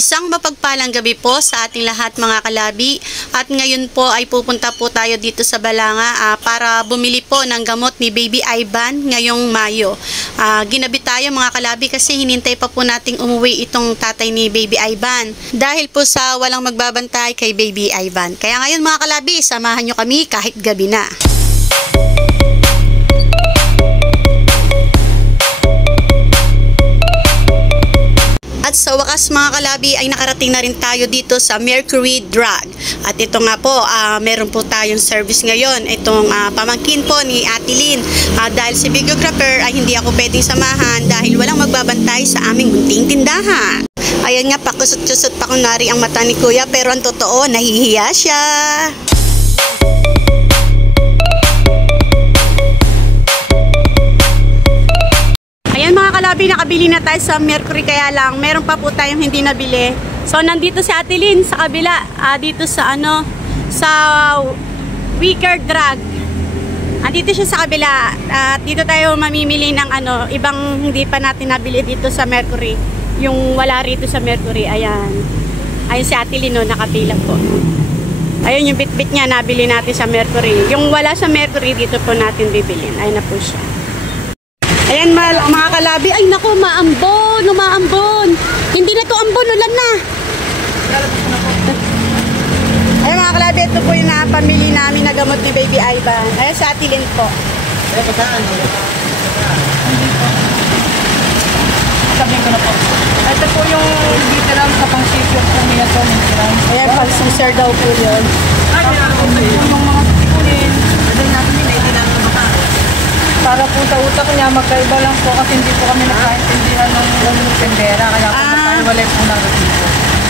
Isang mapagpalang gabi po sa ating lahat mga kalabi, at ngayon po ay pupunta po tayo dito sa Balanga para bumili po ng gamot ni Baby Ivan ngayong Mayo. Ginabi tayo mga kalabi kasi hinintay pa po nating umuwi itong tatay ni Baby Ivan dahil po sa walang magbabantay kay Baby Ivan. Kaya ngayon mga kalabi, samahan nyo kami kahit gabi na. At sa wakas mga kalabi ay nakarating na rin tayo dito sa Mercury Drug. At ito nga po, meron po tayong service ngayon. Itong pamangkin po ni Ate Lynn. Dahil si videographer ay hindi ako pwedeng samahan dahil walang magbabantay sa aming munting tindahan. Ayan nga, pakusot-kusot pa kunwari ang mata ni Kuya, pero ang totoo, nahihiya siya. Ayan mga kalabi, nakabili na tayo sa Mercury, kaya lang meron pa po tayong hindi nabili. So nandito si Ate Lynn sa kabila, dito sa sa Wicker Drug. Andito siya sa kabila at dito tayo mamimili ng ibang hindi pa natin nabili dito sa Mercury. Yung wala rito sa Mercury, ayan. Ayun si Ate Lynn, nakapila po. Ayun yung bitbit niya, nabili natin sa Mercury. Yung wala sa Mercury, dito po natin bibilin. Ayun na po siya. Ayan mga kalabi, ay naku, maambon, umaambon. Hindi na to ambon, ulan na. Ayan mga kalabi, ito po yung napamili namin na gamot ni Baby Ivan. Ayan sa Ate Lynn po. Ayan po saan? Sabihin ko na po. Ito po yung literal sa pang-safety of Combination Insurance. Ayan, pag-sensor daw po yun. Ay, yung mga tikunin. Pwede natin yung hindi lang baka. Para po sa utak niya, magkaiba lang po kasi hindi po kami nakaintindihan ng tendera. Kaya po magkaiwalay po ng resibo.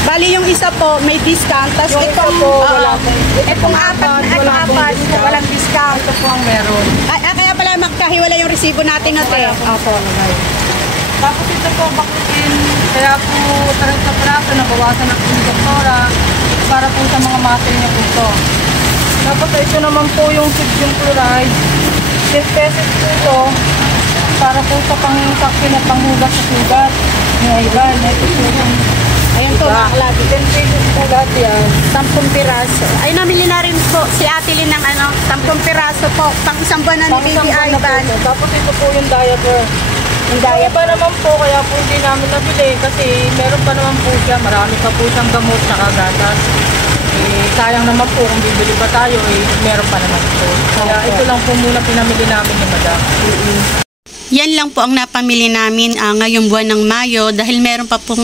Bali yung isa po may discount, tapos Yung itong isa po, wala po. itong apat, walang discount. Ito po ang meron. Kaya pala magkahiwala yung resibo natin natin. Opo. Tapos ito po, bakutin. Kaya po, tarang sa praso, nabawasan ng doktora para po sa mga muscle niya po ito. Tapos ito naman po yung sodium chloride. 10 pesos po ito para po sa pang-saksin at panghugas sa sugat ni Ivan. Ito po yung Ayun po mga kalabi. 10 pesos po lahat yan. 10 piraso. Ay, namili na rin po si Ate Lynn ng 10 piraso po. Pang isang buwan na ni Baby Ivan. Tapos ito po yung diaper. Yung Yung diaper. iba naman po, kaya po hindi namin nabili kasi meron pa naman po siya. Marami pa po siyang gamot sa gatas. Sayang naman po kung bibili pa tayo, meron pa naman po. Kaya ito lang po muna pinamili namin ni Madam. Yan lang po ang napamili namin ngayong buwan ng Mayo dahil meron pa pong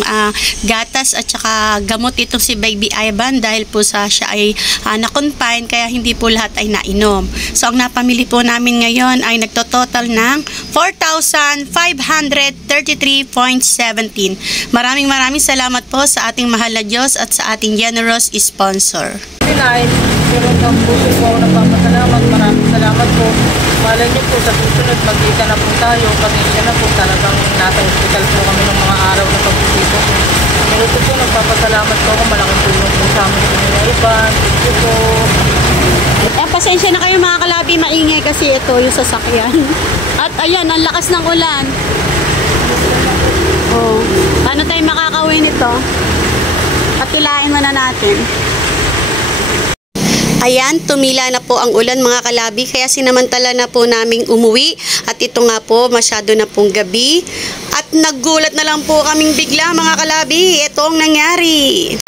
gatas at saka gamot itong si Baby Ivan dahil po siya ay na-confine kaya hindi po lahat ay nainom. So ang napamili po namin ngayon ay nagtototal ng 4,533.17. Maraming salamat po sa ating mahal na Diyos at sa ating generous sponsor. Pinay, pero ang puso po ako nagpapasalamat. Maraming salamat po. Malay niyo po sa susunod magkita na po tayo. Pasensya na po, talagang nasa hospital po kami ng mga araw na pag-isip. Pero ito po, nagpapasalamat po ako. Malaking tulong po sa amin po nila Ivan. Ito po. Pasensya na kayo mga kalabi, maingay kasi ito yung sasakyan. At ayan, ang lakas ng ulan. Oh, paano tayo makakawin ito? Patilain muna natin. Ayan, tumila na po ang ulan mga kalabi, kaya sinamantala na po naming umuwi. At ito nga po, masyado na pong gabi. At naggulat na lang po kaming bigla mga kalabi. Ito ang nangyari.